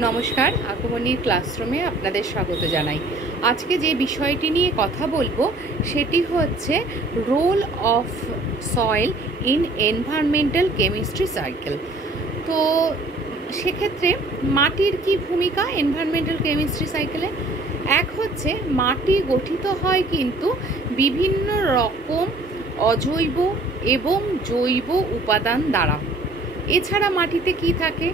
নমস্কার, আগমনীর ক্লাসরুমে আপনাদের স্বাগত জানাই। আজকে যে বিষয়টি নিয়ে কথা বলবো সেটি হচ্ছে role of soil in environmental chemistry cycle. তো সেক্ষেত্রে মাটির কি ভূমিকা এনভায়রনমেন্টাল কেমিস্ট্রি সাইকেলে? এক হচ্ছে মাটি গঠিত হয় কিন্তু বিভিন্ন রকম অজৈব এবং জৈব উপাদান দ্বারা। এছাড়া মাটিতে কি থাকে?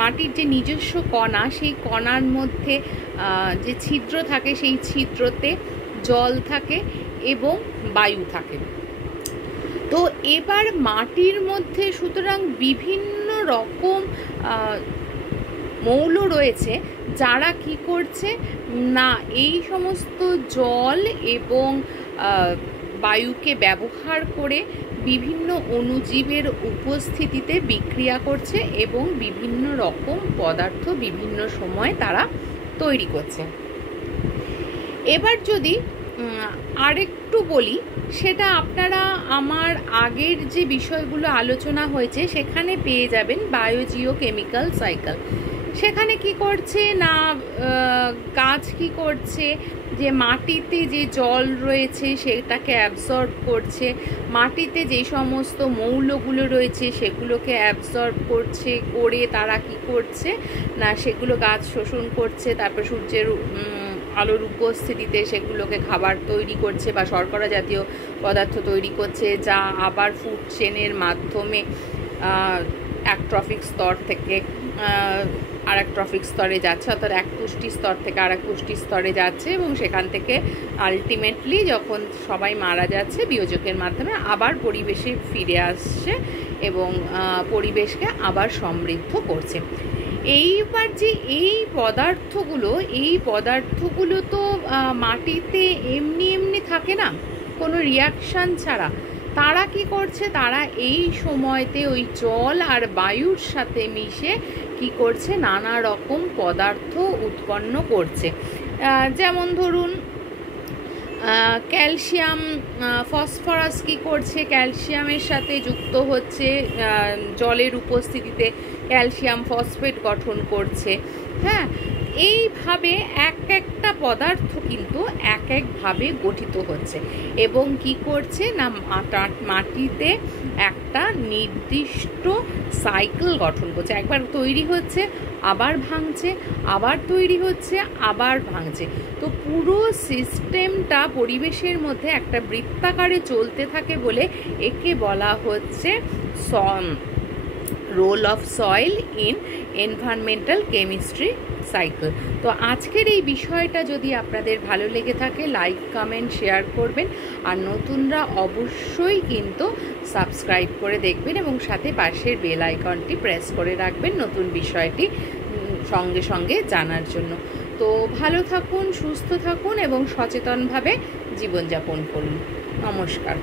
মাটির যে নিজস্ব কণা, সেই কণার মধ্যে যে ছিদ্র থাকে, সেই ছিদ্রতে জল থাকে এবং বায়ু থাকে। তো এবার মাটির মধ্যে সুতরাং বিভিন্ন রকম মৌল রয়েছে যারা কি করছে না এই সমস্ত জল এবং বায়ুকে ব্যবহার করে বিভিন্ন অণুজীবের উপস্থিতিতে বিক্রিয়া করছে এবং বিভিন্ন রকম পদার্থ বিভিন্ন সময় তারা তৈরি করছে। এবার যদি আরেকটু বলি, সেটা আপনারা আমার আগের যে বিষয়গুলো আলোচনা হয়েছে সেখানে পেয়ে যাবেন বায়োজিওকেমিক্যাল সাইকেল। সেখানে কি করছে না গাছ কি করছে, যে মাটিতে যে জল রয়েছে সেটাকে অ্যাবজর্ব করছে, মাটিতে যে সমস্ত মৌলগুলো রয়েছে সেগুলোকে অ্যাবজর্ব করছে, করে তারা কি করছে না সেগুলো গাছ শোষণ করছে, তারপর সূর্যের আলোর উপস্থিতিতে সেগুলোকে খাবার তৈরি করছে বা শর্করা জাতীয় পদার্থ তৈরি করছে, যা আবার ফুড চেনের মাধ্যমে এক ট্রফিক স্তর থেকে আর এক ট্রফিক স্তরে যাচ্ছে, অর্থাৎ এক পুষ্টি স্তর থেকে আর এক পুষ্টি স্তরে যাচ্ছে এবং সেখান থেকে আলটিমেটলি যখন সবাই মারা যাচ্ছে বিয়োজকের মাধ্যমে আবার পরিবেশে ফিরে আসছে এবং পরিবেশকে আবার সমৃদ্ধ করছে। এইবার যে এই পদার্থগুলো তো মাটিতে এমনি থাকে না, কোনো রিয়াকশান ছাড়া। তারা কি করছে, তারা এই সময়তে ওই জল আর বায়ুর সাথে মিশে কি করছে, নানা রকম পদার্থ উৎপন্ন করছে। যেমন ধরুন ক্যালসিয়াম, ফসফরাস কি করছে, ক্যালসিয়ামের সাথে যুক্ত হচ্ছে, জলের উপস্থিতিতে ক্যালসিয়াম ফসফেট গঠন করছে। হ্যাঁ, এইভাবে এক একটা পদার্থ কিন্তু এক একভাবে গঠিত হচ্ছে এবং কি করছে না মাটিতে একটা নির্দিষ্ট সাইকেল গঠন করছে। একবার তৈরি হচ্ছে, আবার ভাঙছে, আবার তৈরি হচ্ছে, আবার ভাঙছে। তো পুরো সিস্টেমটা পরিবেশের মধ্যে একটা বৃত্তাকারে চলতে থাকে বলে একে বলা হচ্ছে role of soil in environmental chemistry cycle. তো আজকের এই বিষয়টা যদি আপনাদের ভালো লেগে থাকে লাইক, কমেন্ট, শেয়ার করবেন, আর নতুনরা অবশ্যই কিন্তু সাবস্ক্রাইব করে দেখবেন এবং সাথে পাশের বেল আইকনটি প্রেস করে রাখবেন নতুন বিষয়টি সঙ্গে সঙ্গে জানার জন্য। তো ভালো থাকুন, সুস্থ থাকুন এবং সচেতনভাবে জীবনযাপন করুন। নমস্কার।